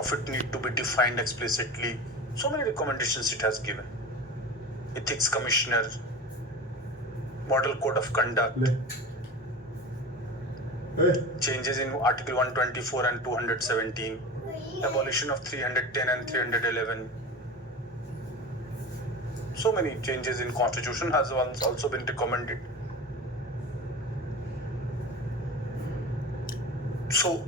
profit need to be defined explicitly. So many recommendations it has given. Ethics Commissioner, Model Code of Conduct, changes in Article 124 and 217, abolition of 310 and 311. So many changes in Constitution has also been recommended. So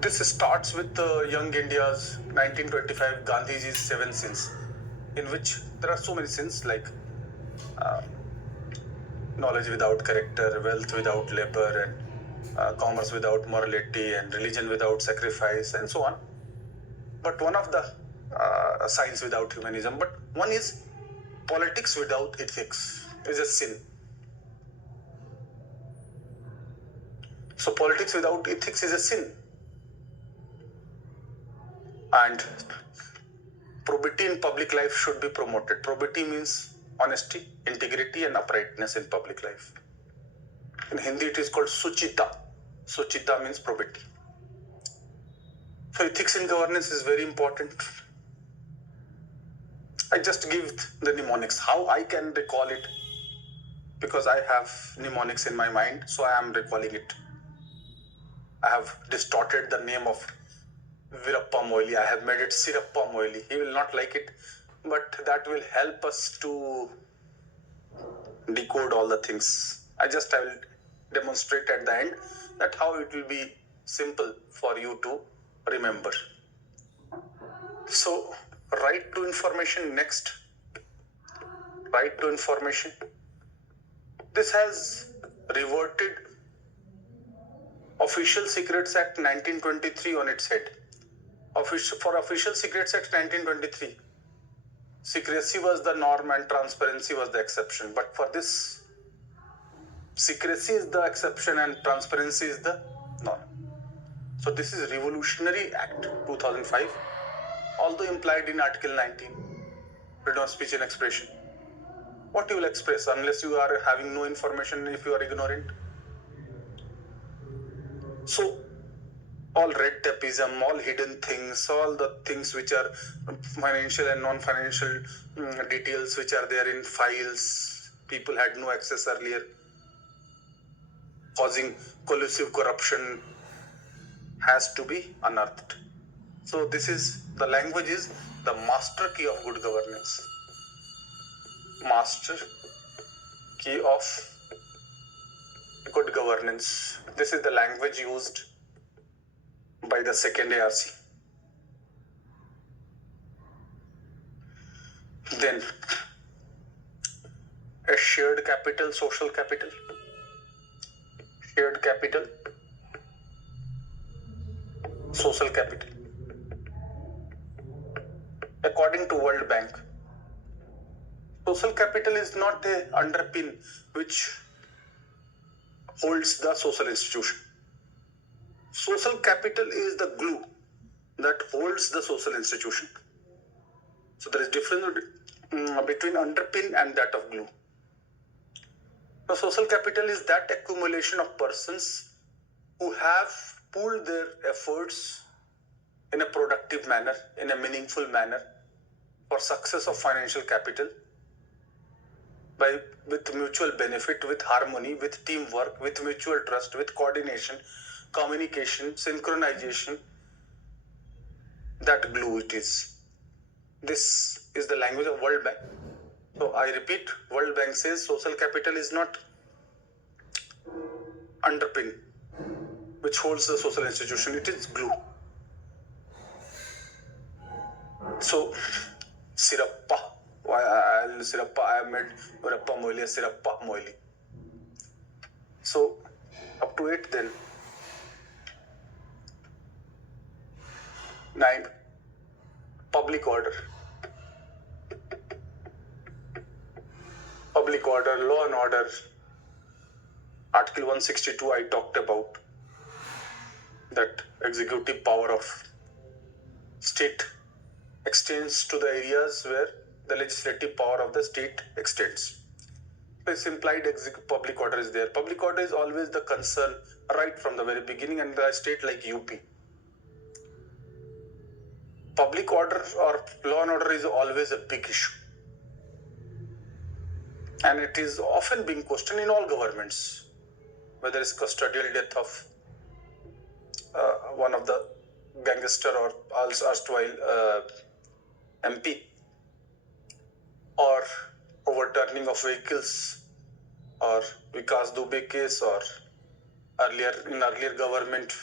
this starts with Young India's 1925 Gandhiji's 7 sins, in which there are so many sins like knowledge without character, wealth without labor, and commerce without morality, and religion without sacrifice, and so on. But one of the science without humanism, but one is politics without ethics is a sin. So politics without ethics is a sin. And probity in public life should be promoted. Probity means honesty, integrity, and uprightness in public life. In Hindi, it is called Suchita. Suchita means probity. So ethics in governance is very important. I just give the mnemonics, how I can recall it, because I have mnemonics in my mind, so I am recalling it. I have distorted the name of Virappa Moili. I have made it Sirappa Moili. He will not like it, but that will help us to decode all the things. I will demonstrate at the end that how it will be simple for you to remember. So, right to information next. Right to information. This has reverted Official Secrets Act 1923 on its head. For Official Secrets Act 1923, secrecy was the norm and transparency was the exception. But for this, secrecy is the exception and transparency is the norm. So this is Revolutionary Act 2005, although implied in Article 19, freedom of speech and expression. What you will express unless you are having no information, if you are ignorant? So all red tapeism, all hidden things, all the things which are financial and non-financial details which are there in files, people had no access earlier, causing collusive corruption, has to be unearthed. So this is, the language is the master key of good governance. Master key of good governance. This is the language used by the second ARC. Then a shared capital, social capital. Shared capital, social capital. According to World Bank, social capital is not a underpin which holds the social institution. Social capital is the glue that holds the social institution. So there is difference between underpin and that of glue. Now, social capital is that accumulation of persons who have pooled their efforts in a productive manner, in a meaningful manner, for success of financial capital, with mutual benefit, with harmony, with teamwork, with mutual trust, with coordination, communication, synchronization. That glue it is. This is the language of World Bank. So I repeat, World Bank says social capital is not underpin which holds the social institution, it is glue. So Sirappa, Sirappa, I have made Virappa Moili, Sirappa Moili. So up to 8 then. 9. Public order. Public order, law and order. Article 162 I talked about, that executive power of state extends to the areas where the legislative power of the state extends. It's implied public order is there. Public order is always the concern right from the very beginning, and the state like UP. public order or law and order is always a big issue. And it is often being questioned in all governments, whether it's custodial death of one of the gangster or erstwhile MP, or overturning of vehicles, or Vikas Dubey case, or earlier government,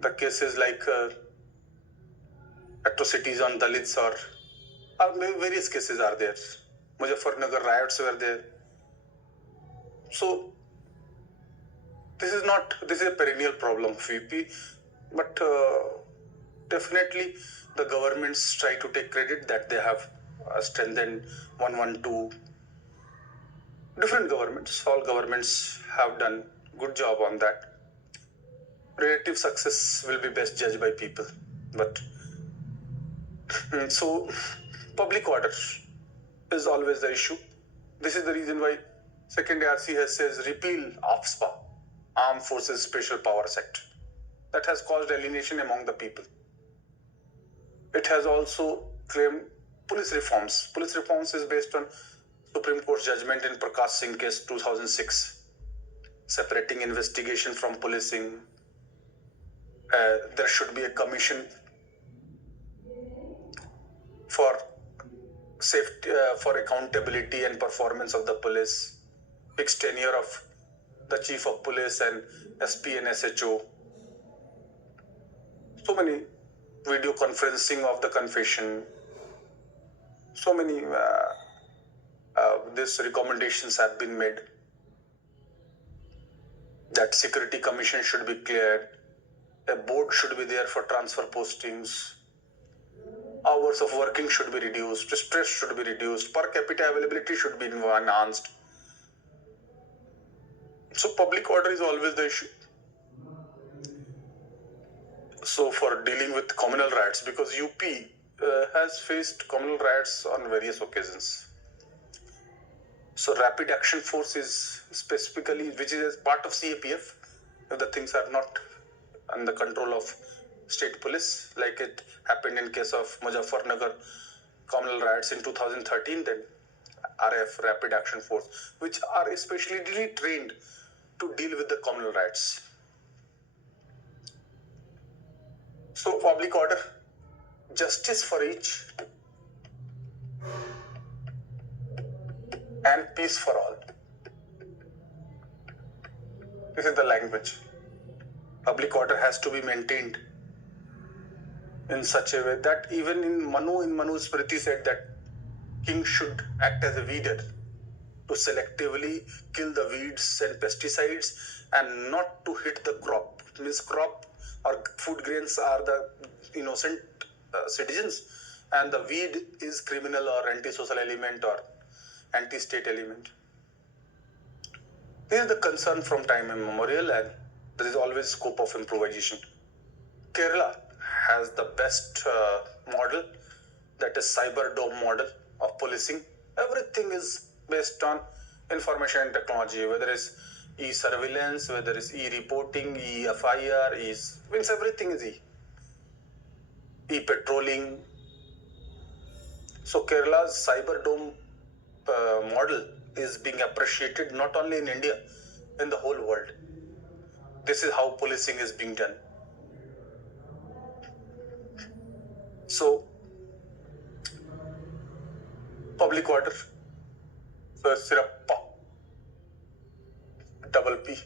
the cases like atrocities on Dalits or various cases are there. Muzaffarnagar riots were there. So this is a perennial problem of UP, but definitely the governments try to take credit that they have strengthened 112. Different governments, all governments have done good job on that. Relative success will be best judged by people, but so public order is always the issue. This is the reason why second ARC has says repeal AFSPA, Armed Forces Special Powers Act. That has caused alienation among the people. It has also claimed police reforms. Police reforms is based on Supreme Court judgment in Prakash Singh case 2006, separating investigation from policing. There should be a commission for safety, for accountability and performance of the police, fixed tenure of the chief of police and SP and SHO. So many video conferencing of the confession. So many these recommendations have been made that security commission should be cleared, a board should be there for transfer postings, hours of working should be reduced, stress should be reduced, per capita availability should be enhanced. So public order is always the issue. So for dealing with communal riots, because UP has faced communal riots on various occasions. So Rapid Action Force is specifically, which is part of CAPF, if the things are not under the control of state police, like it happened in case of Muzaffarnagar communal riots in 2013, then RF, Rapid Action Force, which are especially trained to deal with the communal riots. So public order, justice for each, and peace for all. This is the language. Public order has to be maintained in such a way that even in Manu's Smriti said that king should act as a weeder to selectively kill the weeds and pesticides and not to hit the crop. It means crop or food grains are the innocent citizens, and the weed is criminal or anti-social element or anti-state element. This is the concern from time immemorial, and there is always scope of improvisation. Kerala has the best model, that is cyber dome model of policing. Everything is based on information and technology, whether it's e-surveillance, whether it's e-reporting, e-FIR, means everything is e-patrolling. So Kerala's cyber dome model is being appreciated not only in India, in the whole world. This is how policing is being done. So, public order. So, Sirappa, double P.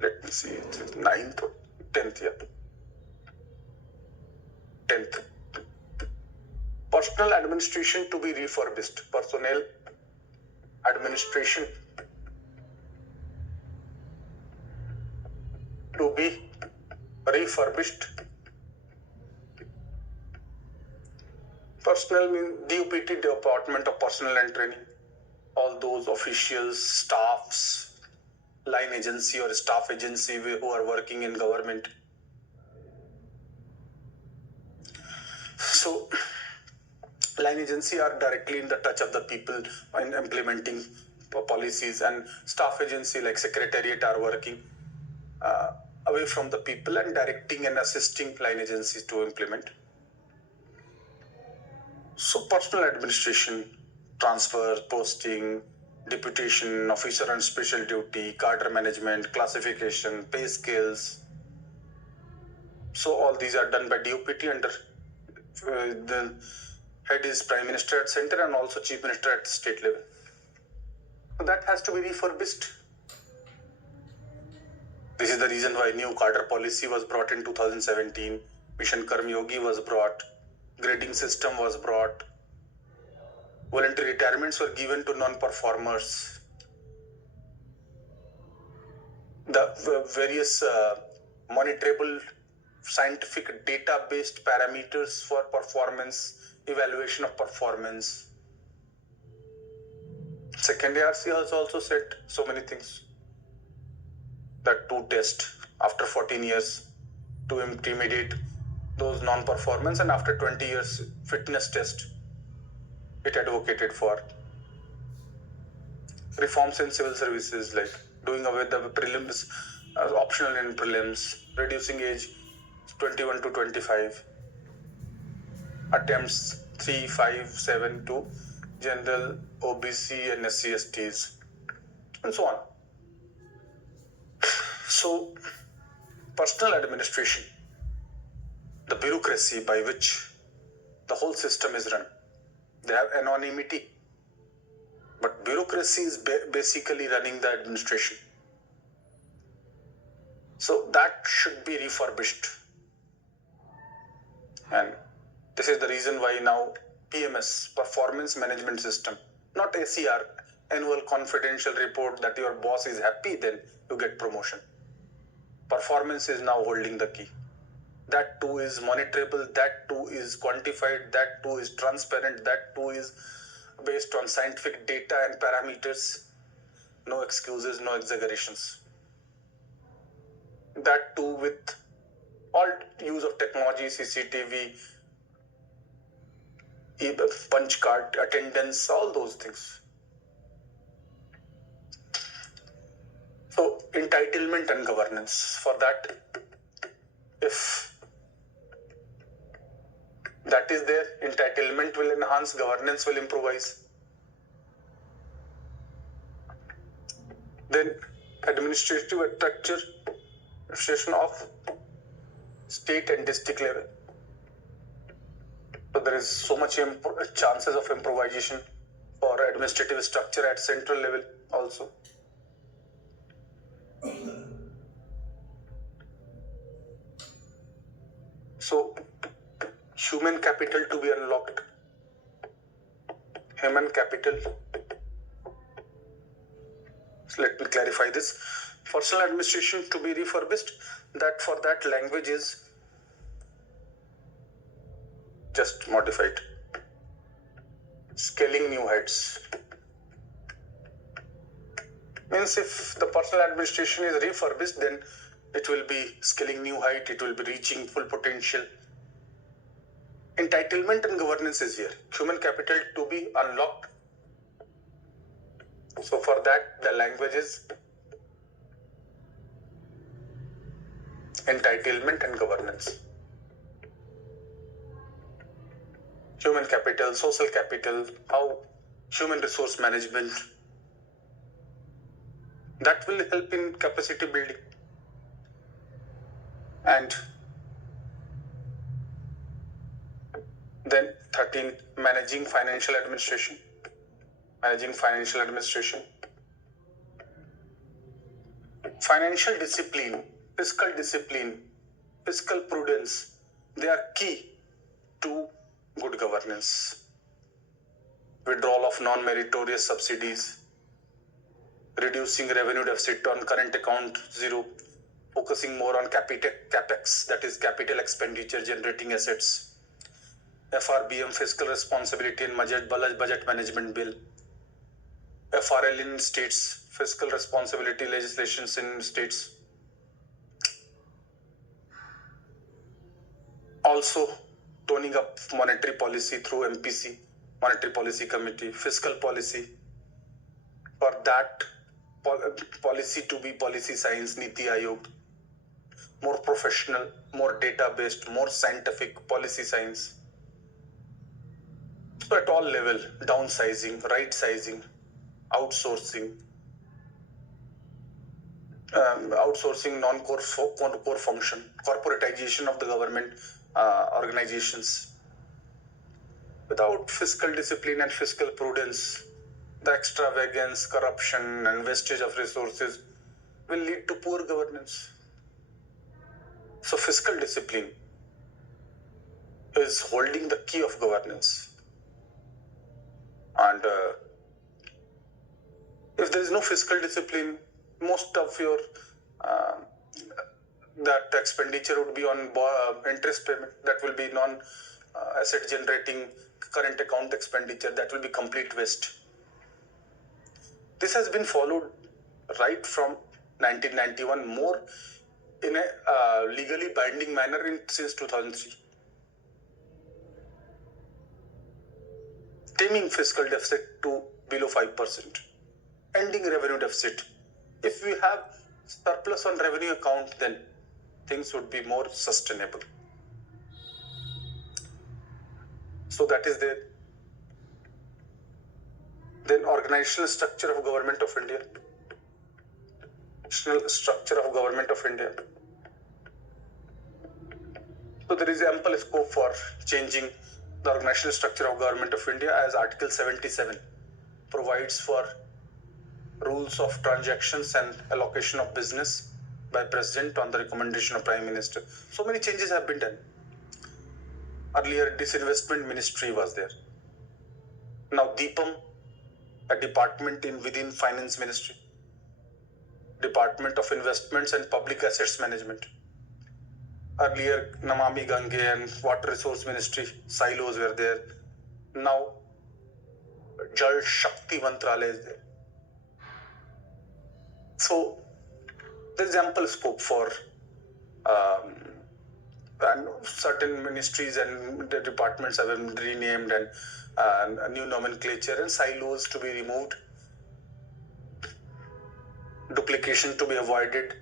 Let me see, it's 9th or 10th, yeah. 10th. Personal administration to be refurbished. Personnel administration to be refurbished. Personnel means DOPT, Department of Personnel and Training. All those officials, staffs, line agency or staff agency who are working in government. So, line agency are directly in the touch of the people in implementing policies, and staff agency like secretariat are working away from the people and directing and assisting line agencies to implement. So personal administration, transfer, posting, deputation, officer on special duty, cadre management, classification, pay scales. So all these are done by DOPT under the head is Prime Minister at center and also Chief Minister at state level. So that has to be refurbished. This is the reason why new cadre policy was brought in 2017. Mission Karmyogi was brought. Grading system was brought. Voluntary retirements were given to non-performers. The various monitorable scientific data-based parameters for performance, evaluation of performance. Second ARC has also said so many things. That to test after 14 years to intimidate those non-performance, and after 20 years fitness test it advocated for. Reforms in civil services like doing away with the prelims, optional in prelims, reducing age 21 to 25, attempts 3, 5, 7 to general OBC and SC STs, and so on. So, personal administration, the bureaucracy by which the whole system is run, they have anonymity, but bureaucracy is basically running the administration. So that should be refurbished. And this is the reason why now PMS, Performance Management System, not ACR, Annual Confidential Report that your boss is happy, then you get promotion. Performance is now holding the key. That too is monitorable, that too is quantified, that too is transparent, that too is based on scientific data and parameters. No excuses, no exaggerations. That too with all use of technology, CCTV, punch card, attendance, all those things. So entitlement and governance. For that, if that is there, entitlement will enhance, governance will improvise. Then administrative structure, administration of state and district level. So there is so much chances of improvisation for administrative structure at central level also. So human capital to be unlocked. Human capital. So let me clarify this. Personal administration to be refurbished. That for that language is just modified. Scaling new heights. Means if the personal administration is refurbished, then it will be scaling new height, it will be reaching full potential. Entitlement and governance is here. Human capital to be unlocked. So for that, the language is entitlement and governance. Human capital, social capital, how human resource management. That will help in capacity building. And then 13, managing financial administration. Managing financial administration. Financial discipline, fiscal prudence, they are key to good governance. Withdrawal of non-meritorious subsidies, reducing revenue deficit on current account zero, focusing more on capex, that is capital expenditure generating assets. FRBM, fiscal responsibility and budget management bill. FRL in states, fiscal responsibility legislations in states. Also toning up monetary policy through MPC, Monetary Policy Committee, fiscal policy. For that policy to be policy science, Niti Ayog. more professional, more data-based, more scientific policy science. So at all level, downsizing, right-sizing, outsourcing, non-core core function, corporatization of the government organizations. Without fiscal discipline and fiscal prudence, the extravagance, corruption, and wastage of resources will lead to poor governance. So fiscal discipline is holding the key of governance. And if there is no fiscal discipline, most of your that expenditure would be on interest payment. That will be non-asset generating current account expenditure. That will be complete waste. This has been followed right from 1991, more in a legally binding manner since 2003. Taming fiscal deficit to below 5%. Ending revenue deficit. If we have surplus on revenue account, then things would be more sustainable. So that is there. Then organizational structure of Government of India. Structure of Government of India. So there is ample scope for changing the organizational structure of Government of India, as Article 77 provides for rules of transactions and allocation of business by President on the recommendation of Prime Minister. So many changes have been done. Earlier, Disinvestment Ministry was there. Now, DIPAM, a department within Finance Ministry. Department of Investments and Public Assets Management. Earlier, Namami Gange and Water Resource Ministry silos were there. Now, Jal Shakti Mantralaya is there. So, there is ample scope for and certain ministries and the departments have been renamed and a new nomenclature and silos to be removed, duplication to be avoided,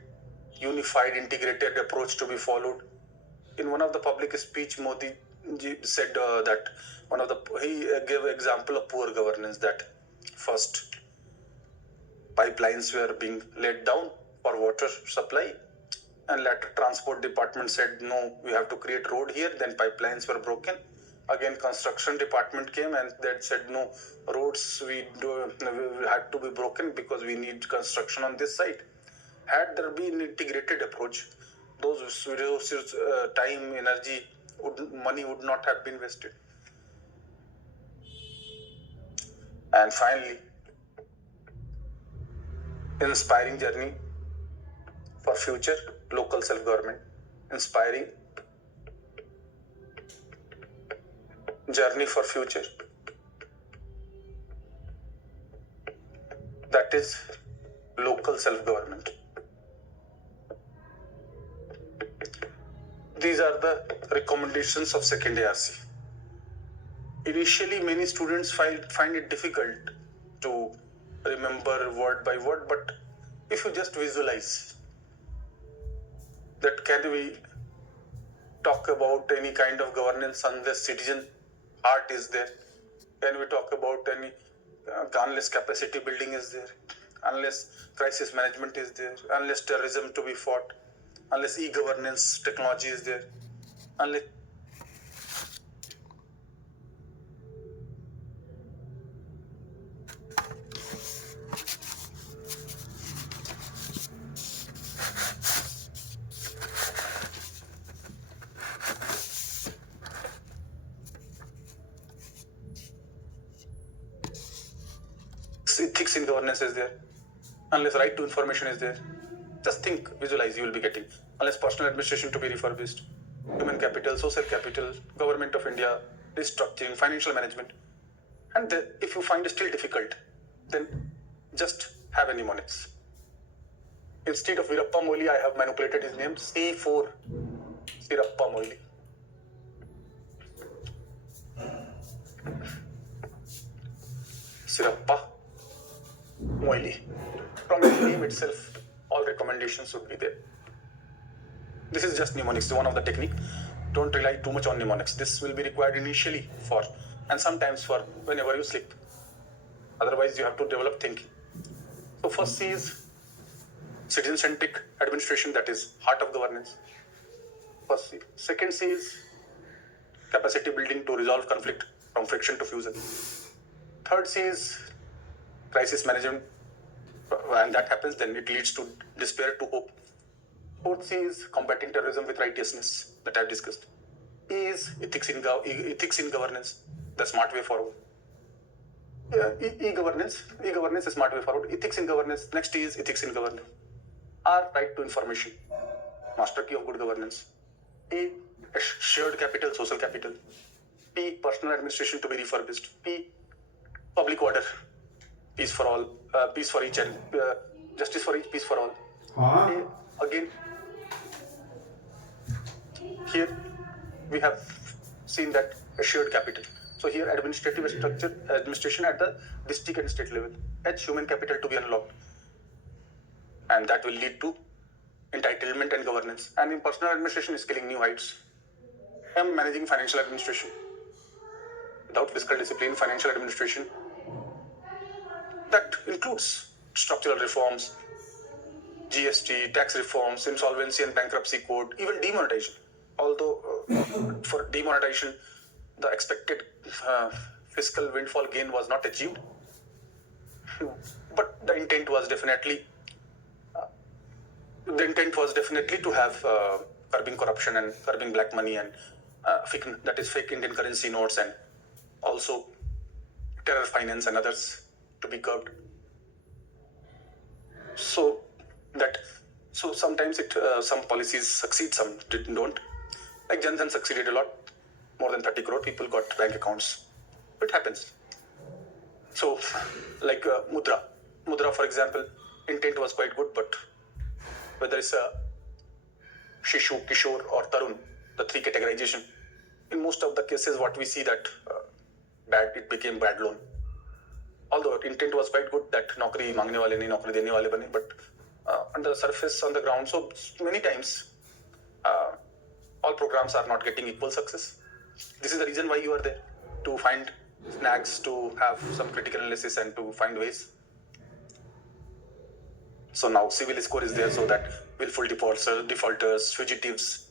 unified integrated approach to be followed. In one of the public speech, Modi ji said that he gave example of poor governance, that first pipelines were being laid down for water supply, and later transport department said no, we have to create road here. Then pipelines were broken. Again, construction department came and that said no, roads we had to be broken because we need construction on this site. Had there been an integrated approach, those resources, time, energy, money would not have been wasted. And finally, inspiring journey for future local self-government. Inspiring journey for future. That is local self-government. These are the recommendations of second ARC. Initially, many students find it difficult to remember word by word, but if you just visualize that, can we talk about any kind of governance unless citizen heart is there? Can we talk about any unless capacity building is there, unless crisis management is there, unless terrorism to be fought, unless e-governance technology is there, unless ethics in governance is there, unless right to information is there. Just think, visualize, you will be getting. Unless personal administration to be refurbished, human capital, social capital, Government of India, restructuring, financial management. And if you find it still difficult, then just have a mnemonics. Instead of Virappa Moili, I have manipulated his name, C4 Virappa Moili. Sirappa Moili. From the name itself, all recommendations would be there. This is just mnemonics, one of the technique. Don't rely too much on mnemonics. This will be required initially for, and sometimes for whenever you sleep. Otherwise, you have to develop thinking. So first C is citizen-centric administration, that is heart of governance. First C. Second C is capacity building to resolve conflict from friction to fusion. Third C is crisis management. When that happens, then it leads to despair to hope. Fourth C is combating terrorism with righteousness, that I've discussed. E is ethics in governance, the smart way forward. E-governance is smart way forward. Ethics in governance, next is ethics in governance. R, right to information, master key of good governance. A, shared capital, social capital. P, personal administration to be refurbished. P, public order, peace for all, peace for each and justice for each, peace for all. A, again, here we have seen that a shared capital. So here administrative structure, administration at the district and state level. H, human capital to be unlocked. And that will lead to entitlement and governance. And in personal administration, scaling new heights. M, managing financial administration. Without fiscal discipline, financial administration, that includes structural reforms, GST, tax reforms, insolvency and bankruptcy code, even demonetization. Although for demonetization, the expected fiscal windfall gain was not achieved, but the intent was definitely to have curbing corruption and curbing black money and fake Indian currency notes, and also terror finance and others to be curbed. So sometimes some policies succeed, some don't. Like Jan Dhan succeeded a lot. More than 30 crore people got bank accounts. It happens. So, like Mudra, for example, intent was quite good, but whether it's a Shishu, Kishore, or Tarun, the three categorization, in most of the cases, what we see that it became bad loan. Although intent was quite good, that naukri mangne wale nahi, naukri dene wale bane, but under the surface, on the ground, so many times, all programs are not getting equal success. This is the reason why you are there, to find snags, to have some critical analysis, and to find ways. So now civil score is there, so that willful defaulters, fugitives,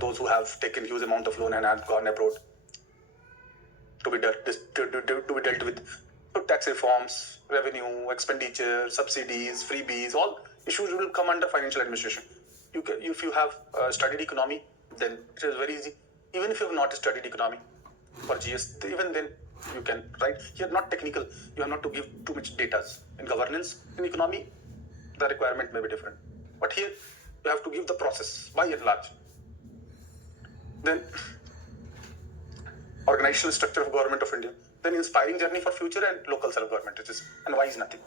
those who have taken huge amount of loan and have gone abroad, to be dealt with. So tax reforms, revenue, expenditure, subsidies, freebies, all issues will come under financial administration. If you have studied economy, then it is very easy. Even if you have not studied economy for GS, even then you can write. Here, not technical. You have not to give too much data. In governance, in economy, the requirement may be different. But here, you have to give the process by and large. Then, organizational structure of government of India. Then inspiring journey for future and local self-government, which is, and why is nothing.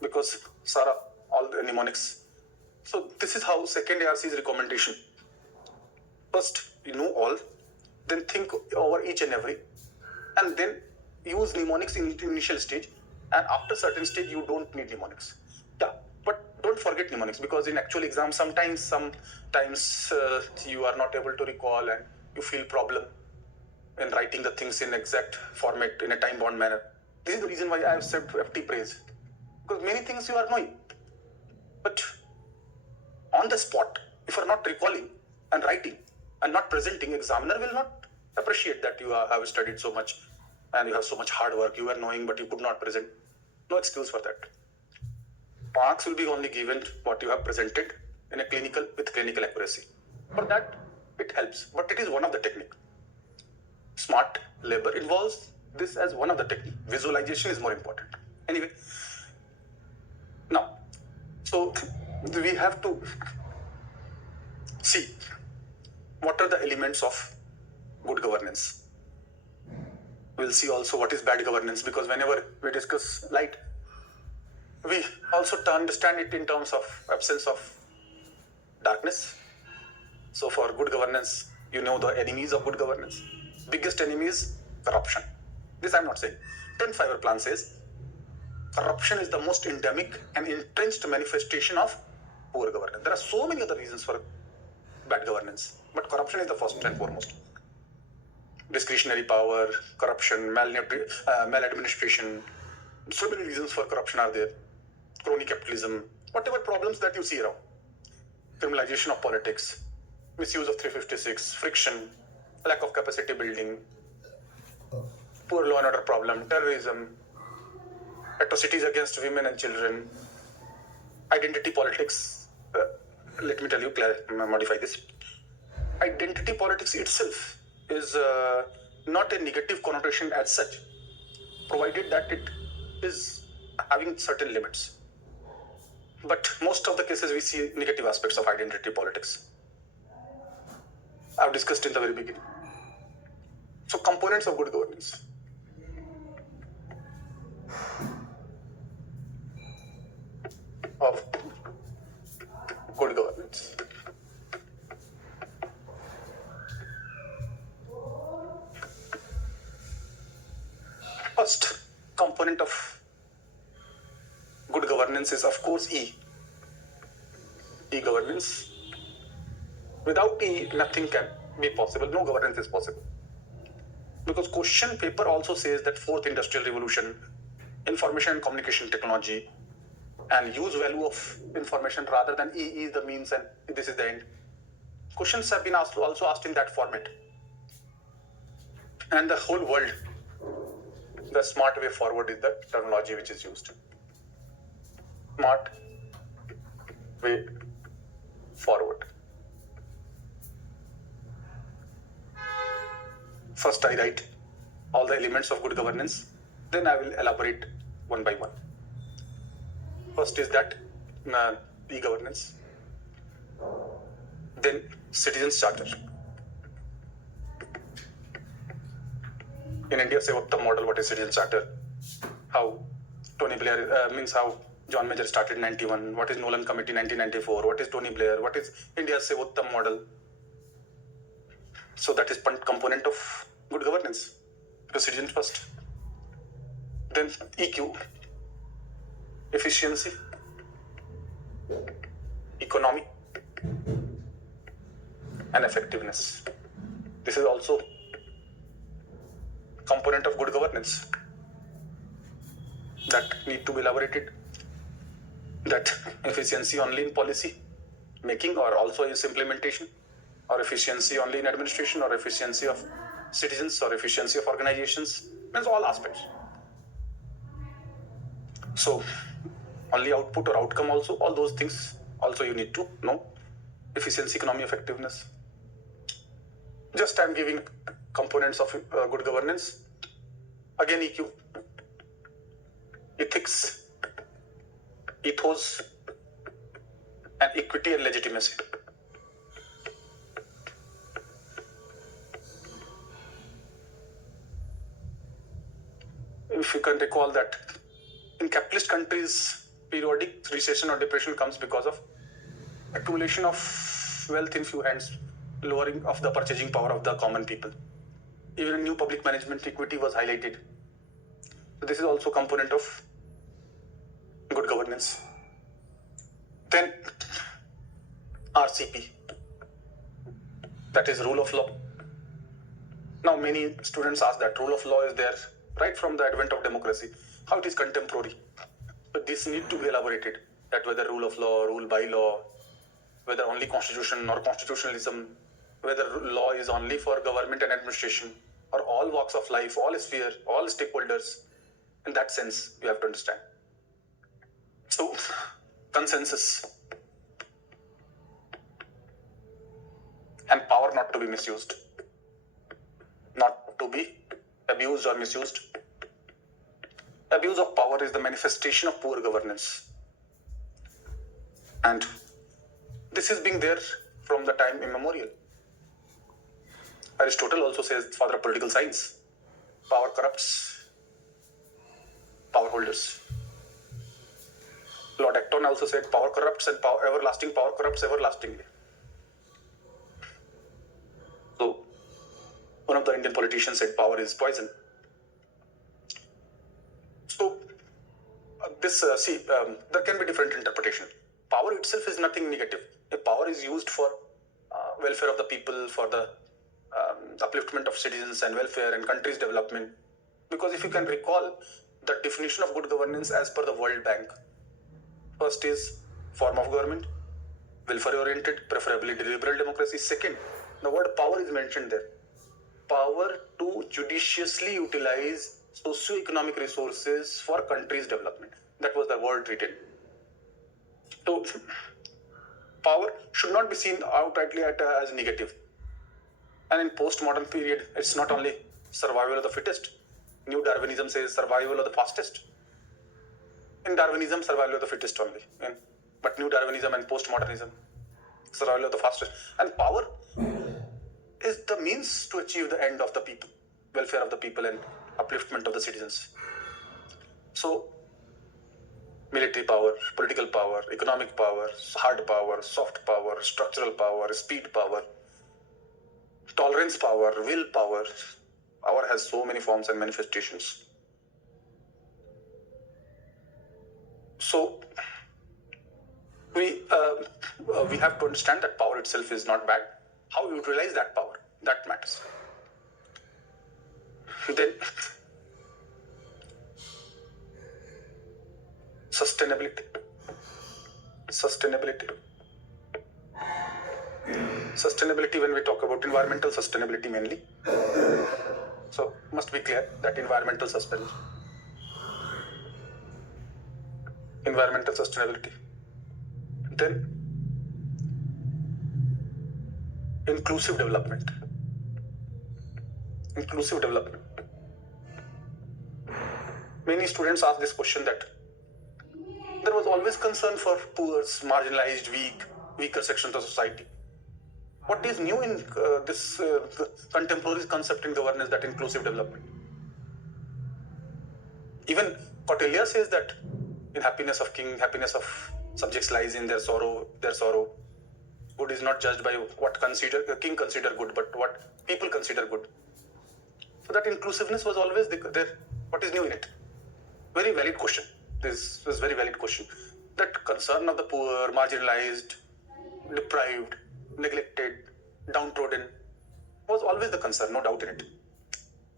Because Sara, all the mnemonics. So this is how second ARC's recommendation. First, you know all, then think over each and every, and then use mnemonics in the initial stage, and after certain stage, you don't need mnemonics. Yeah, but don't forget mnemonics, because in actual exam, sometimes you are not able to recall and you feel problem in writing the things in exact format in a time-bound manner. This is the reason why I have said FT praise, because many things you are knowing, but on the spot, if you are not recalling and writing, and not presenting, examiner will not appreciate that you have studied so much and you have so much hard work, you were knowing but you could not present. No excuse for that. Marks will be only given what you have presented with clinical accuracy. For that, it helps, but it is one of the technique. Smart labor involves this as one of the technique. Visualization is more important. Anyway, now, so we have to see what are the elements of good governance. We'll see also what is bad governance, because whenever we discuss light, we also understand it in terms of absence of darkness. So for good governance, you know the enemies of good governance. Biggest enemy is corruption. This I'm not saying. 10th Five-Year Plan says corruption is the most endemic and entrenched manifestation of poor governance. There are so many other reasons for bad governance. But corruption is the first and foremost. Discretionary power, corruption, maladministration. So many reasons for corruption are there. Crony capitalism, whatever problems that you see around. Criminalization of politics, misuse of 356, friction, lack of capacity building, poor law and order problem, terrorism, atrocities against women and children, identity politics. Let me tell you, modify this. Identity politics itself is not a negative connotation as such, provided that it is having certain limits. But most of the cases we see negative aspects of identity politics. I've discussed in the very beginning. So components of good governance. Of good governance. First component of good governance is of course E. E-governance. Without E, nothing can be possible. No governance is possible. Because question paper also says that fourth industrial revolution, information and communication technology, and use value of information rather than E is the means and this is the end. Questions have been also asked in that format. And the whole world, the smart way forward is the terminology which is used. Smart way forward. First, I write all the elements of good governance, then I will elaborate one by one. First is that e-governance, then citizens charter. In India, say Uttam model, what is citizen charter? How Tony Blair means how John Major started in 91. What is Nolan Committee 1994? What is Tony Blair? What is India's say Uttam model? So that is one component of good governance. Because citizens first. Then EQ, efficiency, economy, and effectiveness. This is also component of good governance that need to be elaborated. That efficiency only in policy making or also its implementation, or efficiency only in administration, or efficiency of citizens, or efficiency of organizations, means all aspects. So only output or outcome also, all those things also you need to know. Efficiency, economy, effectiveness. Just I'm giving components of good governance. Again EQ, ethics, ethos, and equity and legitimacy. If you can recall that in capitalist countries, periodic recession or depression comes because of accumulation of wealth in few hands, lowering of the purchasing power of the common people. Even in new public management, equity was highlighted. So this is also a component of good governance. Then RCP, that is rule of law. Now many students ask that rule of law is there right from the advent of democracy. How it is contemporary? But this need to be elaborated, that whether rule of law, rule by law, whether only constitution or constitutionalism, whether law is only for government and administration, or all walks of life, all sphere, all stakeholders. In that sense, you have to understand. So, consensus and power not to be misused, not to be abused or misused. Abuse of power is the manifestation of poor governance. And this is being there from the time immemorial. Aristotle also says, father of political science, power corrupts power holders. Lord Acton also said, power corrupts and everlasting power corrupts everlastingly. So, one of the Indian politicians said, power is poison. So, there can be different interpretation. Power itself is nothing negative. If power is used for welfare of the people, for the upliftment of citizens and welfare and country's development. Because if you can recall the definition of good governance as per the World Bank, first is form of government, welfare oriented, preferably liberal democracy. Second, the word power is mentioned there. Power to judiciously utilize socio-economic resources for country's development. That was the word written. So, power should not be seen outrightly as negative. And in postmodern period, it's not only survival of the fittest. New Darwinism says survival of the fastest. In Darwinism, survival of the fittest only. But New Darwinism and postmodernism, survival of the fastest. And power is the means to achieve the end of the people, welfare of the people and upliftment of the citizens. So, military power, political power, economic power, hard power, soft power, structural power, speed power, tolerance power, will power. Power has so many forms and manifestations. So, we have to understand that power itself is not bad. How we utilize that power, that matters. Then, sustainability. Sustainability, when we talk about environmental sustainability mainly. So, must be clear that environmental sustainability. Then, inclusive development. Many students ask this question that there was always concern for poor, marginalized, weaker sections of society. What is new in this contemporary concept in governance, that inclusive development? Even Kautilya says that in happiness of king, happiness of subjects lies in their sorrow. Good is not judged by what the king consider good, but what people consider good. So that inclusiveness was always there. What is new in it? Very valid question. This was very valid question. That concern of the poor, marginalized, deprived, neglected, downtrodden was always the concern, no doubt in it.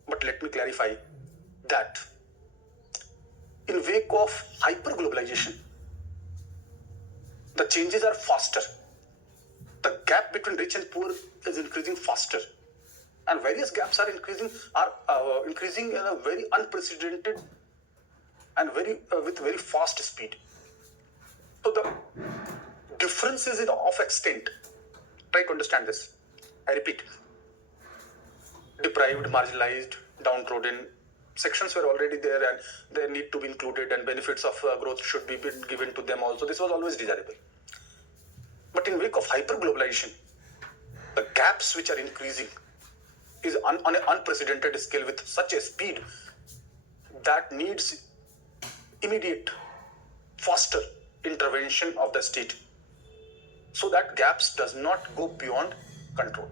But let me clarify that in wake of hyper-globalization, the changes are faster. The gap between rich and poor is increasing faster, and various gaps are increasing in a very unprecedented and with very fast speed. So the difference is of extent. Try to understand this. I repeat, deprived, marginalized, downtrodden sections were already there, and they need to be included, and benefits of growth should be given to them also. This was always desirable. But in wake of hyper-globalization, the gaps which are increasing is on an unprecedented scale with such a speed that needs immediate, faster intervention of the state, so that gaps does not go beyond control.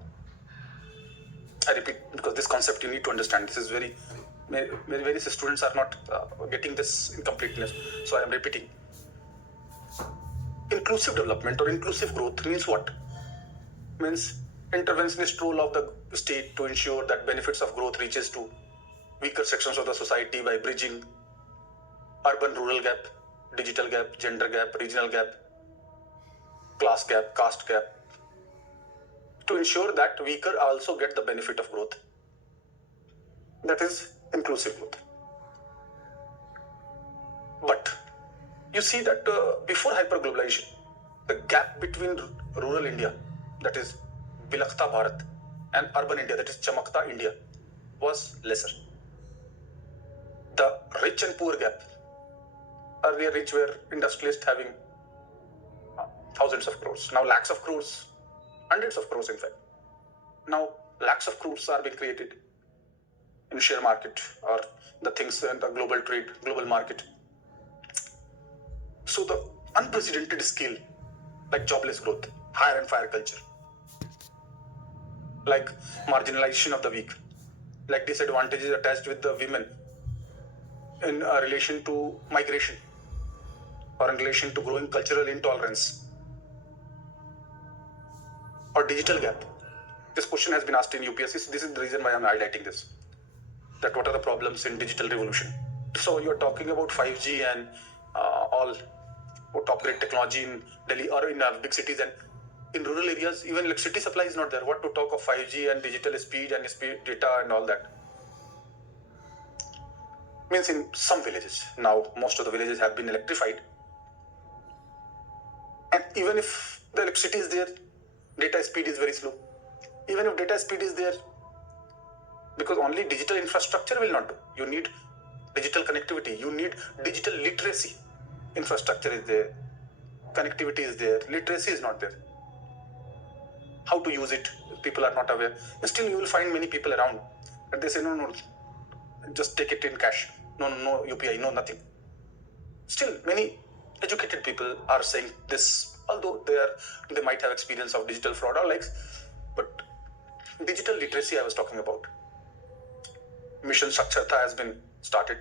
I repeat, because this concept you need to understand. This is very students are not getting this in completeness. So I am repeating. Inclusive development or inclusive growth means what? Means interventionist role of the state to ensure that benefits of growth reaches to weaker sections of the society by bridging urban-rural gap, digital gap, gender gap, regional gap, class gap, caste gap, to ensure that weaker also get the benefit of growth. That is inclusive growth. But you see that before hyperglobalization, the gap between rural India, that is Bilakta Bharat, and urban India, that is Chamakta India, was lesser. The rich and poor gap. Earlier rich were industrialists having thousands of crores. Now lakhs of crores, hundreds of crores in fact. Now lakhs of crores are being created in share market or the things in the global trade, global market. So the unprecedented scale, like jobless growth, hire and fire culture, like marginalization of the weak, like disadvantages attached with the women in relation to migration or in relation to growing cultural intolerance. or digital gap. This question has been asked in UPSC, so this is the reason why I'm highlighting this. That what are the problems in digital revolution? So you're talking about 5G and all top grade technology in Delhi or in big cities, and in rural areas, even electricity supply is not there. What to talk of 5G and digital speed and speed data and all that? Means in some villages, now most of the villages have been electrified. And even if the electricity is there, data speed is very slow. Even if data speed is there, because only digital infrastructure will not do. You need digital connectivity. You need digital literacy. Infrastructure is there. Connectivity is there. Literacy is not there. How to use it, people are not aware. Still, you will find many people around. And they say, no, just take it in cash. No UPI, no nothing. Still, many educated people are saying this, although they might have experience of digital fraud or likes. But digital literacy I was talking about. Mission Saksharta has been started.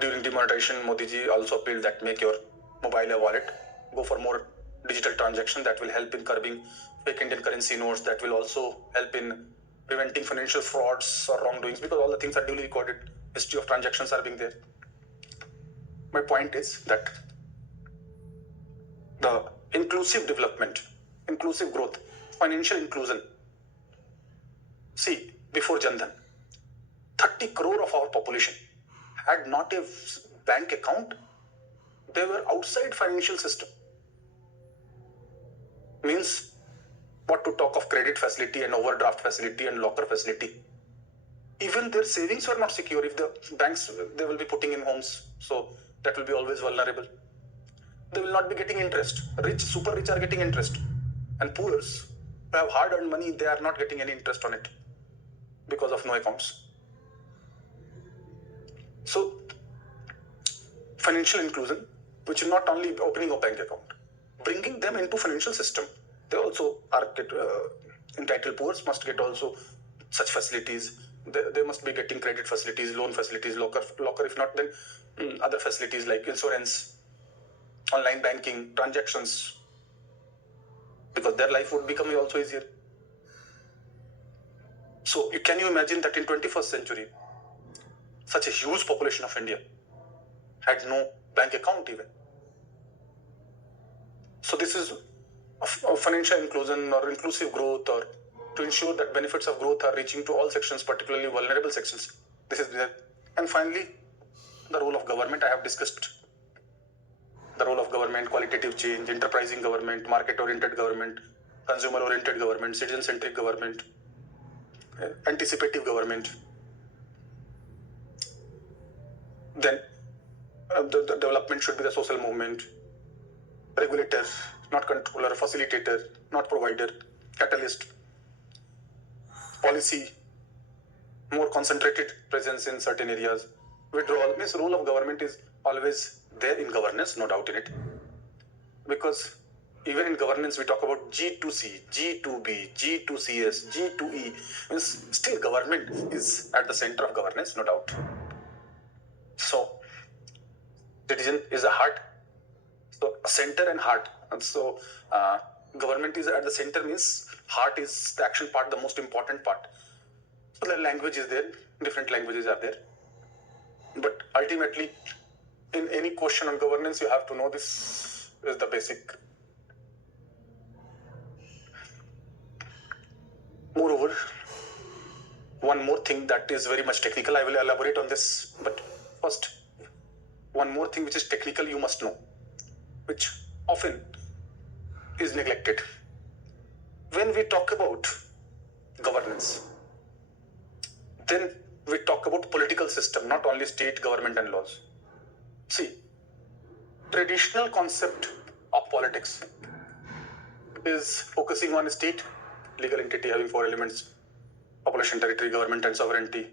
During demonetization, Modi ji also appealed that make your mobile a wallet. Go for more digital transaction that will help in curbing fake Indian currency notes. That will also help in preventing financial frauds or wrongdoings, because all the things are duly recorded. History of transactions are being there. My point is that the inclusive development, inclusive growth, financial inclusion. See, before Jan Dhan, 30 crore of our population had not a bank account. They were outside financial system. Means, what to talk of credit facility and overdraft facility and locker facility. Even their savings were not secure. If the banks, they will be putting in homes, so that will be always vulnerable. They will not be getting interest. Rich, super rich are getting interest. And poors who have hard earned money, they are not getting any interest on it because of no accounts. So, financial inclusion, which is not only opening a bank account, bringing them into financial system. They also are entitled. Poors must get also such facilities. They must be getting credit facilities, loan facilities, locker. If not, then other facilities like insurance, online banking, transactions, because their life would become also easier. So can you imagine that in 21st century, such a huge population of India had no bank account even? So this is a financial inclusion or inclusive growth, or to ensure that benefits of growth are reaching to all sections, particularly vulnerable sections. This is there. And finally, the role of government. I have discussed the role of government, qualitative change, enterprising government, market-oriented government, consumer-oriented government, citizen-centric government, anticipative government. Then the development should be the social movement, regulator, not controller, facilitator, not provider, catalyst, policy, more concentrated presence in certain areas. Withdrawal means role of government is always there in governance, no doubt in it. Because even in governance, we talk about G2C, G2B, G2CS, G2E. Means still government is at the center of governance, no doubt. So, citizen is a heart. So, center and heart. And so, government is at the center means heart is the action part, the most important part. So, the language is there, different languages are there. But ultimately, in any question on governance, you have to know this is the basic. Moreover, one more thing that is very much technical, I will elaborate on this. But first, one more thing which is technical you must know, which often is neglected. When we talk about governance, then we talk about political system, not only state, government and laws. See, traditional concept of politics is focusing on state, legal entity having 4 elements: population, territory, government and sovereignty.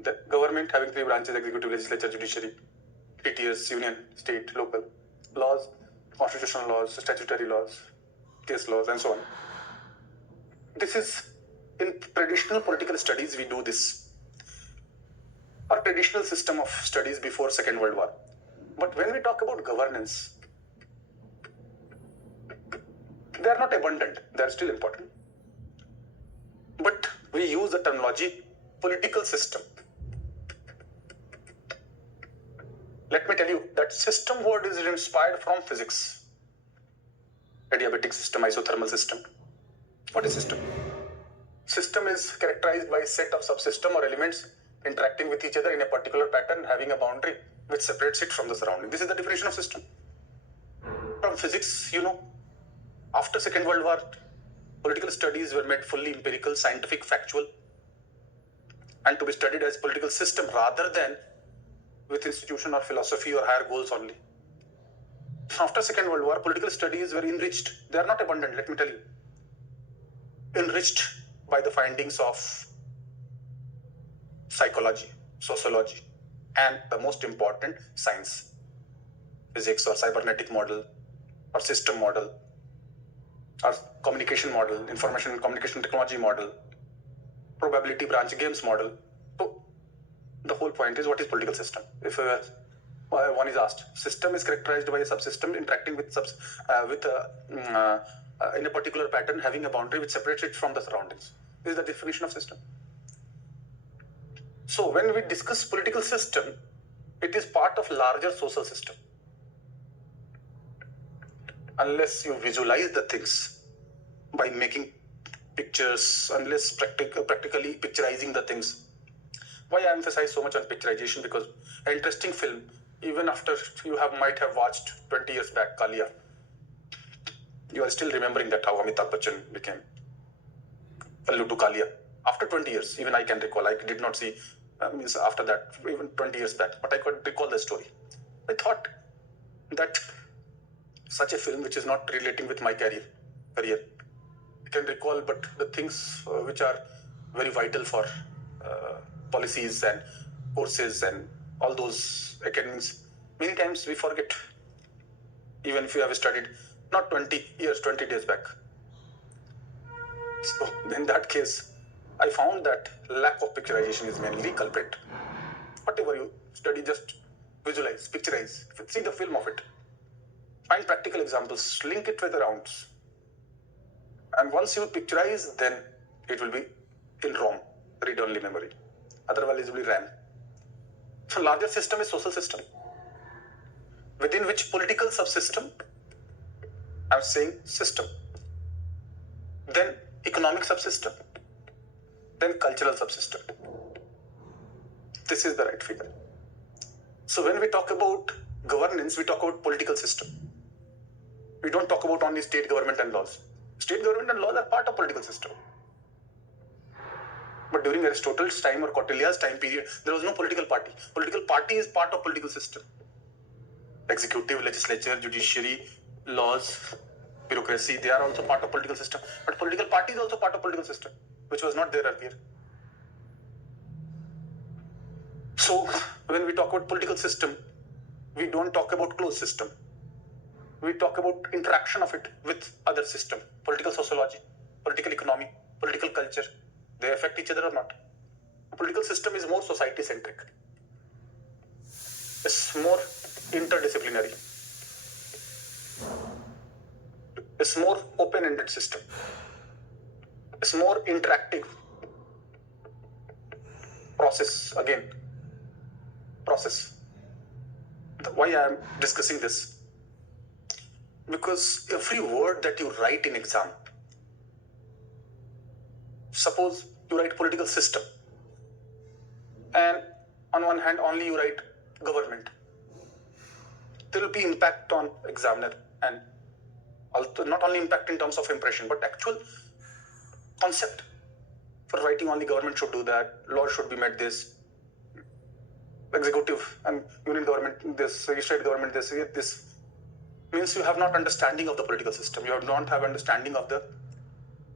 The government having 3 branches: executive, legislature, judiciary. TTS, union, state, local. Laws, constitutional laws, statutory laws, case laws and so on. This is, in traditional political studies we do this. Our traditional system of studies before Second World War. But when we talk about governance, They are not abundant, they are still important. But we use the terminology political system. Let me tell you that system word is inspired from physics. Adiabatic system, isothermal system. What is system? System is characterized by a set of subsystem or elements interacting with each other in a particular pattern having a boundary which separates it from the surrounding. This is the definition of system. From physics, after Second World War, political studies were made fully empirical, scientific, factual, and to be studied as political system rather than with institution or philosophy or higher goals only. After Second World War, political studies were enriched. They are not abundant, let me tell you. Enriched by the findings of psychology, sociology, and the most important, science, physics or cybernetic model or system model or communication model, information and communication technology model, probability branch games model. So the whole point is, what is political system? If one is asked, system is characterized by a subsystem interacting with in a particular pattern having a boundary which separates it from the surroundings. This is the definition of system. So when we discuss political system, it is part of larger social system. Unless you visualize the things by making pictures, unless practically picturizing the things. Why I emphasize so much on picturization? Because an interesting film, even after you might have watched 20 years back, Kalia, you are still remembering that how Amitabh Bachchan became Allu to Kalia. After 20 years, even I can recall, I did not see, means after that, even 20 years back, but I could recall the story. I thought that such a film which is not relating with my career, I can recall, but the things which are very vital for policies and courses and all those academies, many times we forget, even if you have studied not 20 years, 20 days back. So in that case, I found that lack of picturization is mainly culprit. Whatever you study, just visualize, picturize, see the film of it. Find practical examples, link it with the rounds. And once you picturize, then it will be in ROM, read-only memory. Otherwise, it will be RAM. So larger system is social system, within which political subsystem, I'm saying system, then economic subsystem, then cultural subsystem. This is the right figure. So when we talk about governance, we talk about political system. We don't talk about only state government and laws. State government and laws are part of political system. But during Aristotle's time or Cautilia's time period, there was no political party. Political party is part of political system. Executive, legislature, judiciary, laws, bureaucracy, they are also part of political system. But political party is also part of political system, which was not there earlier. So when we talk about political system, we don't talk about closed system. We talk about interaction of it with other system, political sociology, political economy, political culture. They affect each other or not. Political system is more society-centric. It's more interdisciplinary. It's more open-ended system. It's more interactive. Process, again. Process. Why I am discussing this? Because every word that you write in exam, suppose you write political system, and on one hand only you write government, there will be impact on examiner, and also not only impact in terms of impression, but actual concept. For writing only government should do that, law should be met this, executive and union government this, state government this means you have not understanding of the political system. You don't have understanding of the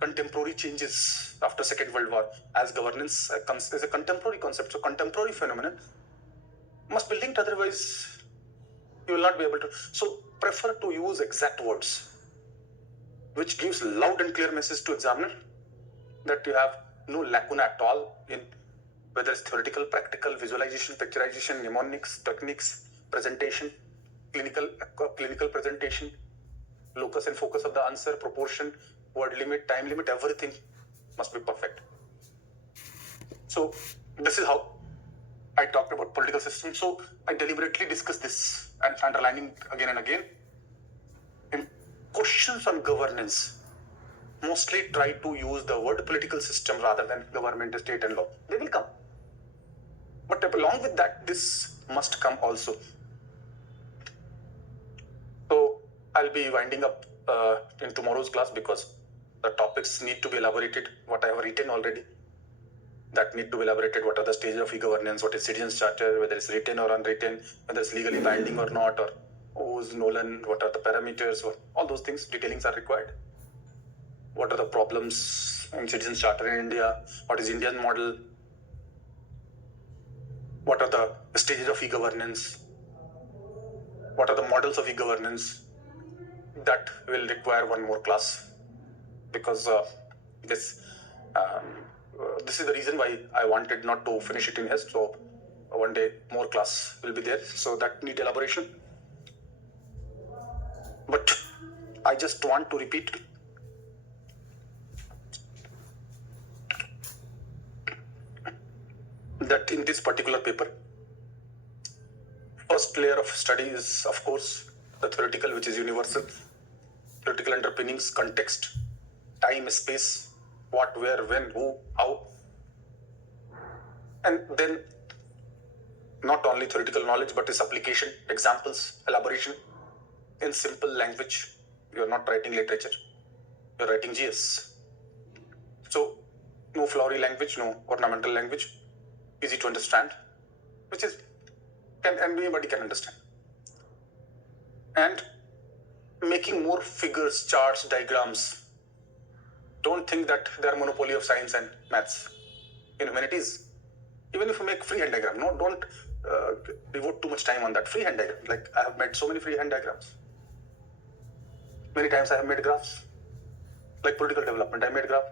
contemporary changes after Second World War, as governance is a contemporary concept. So contemporary phenomenon must be linked, otherwise you will not be able to. So prefer to use exact words, which gives loud and clear message to examiner that you have no lacuna at all in whether it's theoretical, practical, visualization, picturization, mnemonics, techniques, presentation, clinical presentation, locus and focus of the answer, proportion, word limit, time limit, everything must be perfect. So this is how I talked about political system. So I deliberately discussed this and underlining again and again. In questions on governance, mostly try to use the word political system rather than government, state and law. They will come. But along with that, this must come also. So I'll be winding up in tomorrow's class because the topics need to be elaborated, what I have written already. That need to be elaborated. What are the stages of e-governance? What is citizens charter? Whether it's written or unwritten? Whether it's legally binding or not? Or who's Nolan? What are the parameters? All those things, detailings are required. What are the problems in citizens charter in India? What is Indian model? What are the stages of e-governance? What are the models of e-governance? That will require one more class because this is the reason why I wanted not to finish it in haste. So one day more class will be there. So that need elaboration. But I just want to repeat that in this particular paper, first layer of study is, of course, the theoretical, which is universal. Theoretical underpinnings, context, time, space, what, where, when, who, how. And then not only theoretical knowledge, but its application, examples, elaboration in simple language. You're not writing literature, you're writing GS. So no flowery language, no ornamental language, easy to understand, which is anybody can understand. And making more figures, charts, diagrams. Don't think that they are monopoly of science and maths. In humanities, even if you make freehand diagram, no, don't devote too much time on that freehand diagram. Like I have made so many freehand diagrams. Many times I have made graphs. Like political development, I made graph.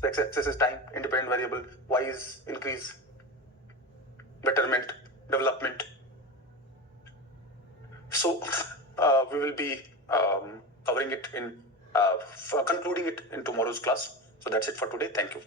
So x-axis is time, independent variable, y is increase, betterment, development. So we will be covering it in, concluding it in tomorrow's class. So that's it for today. Thank you.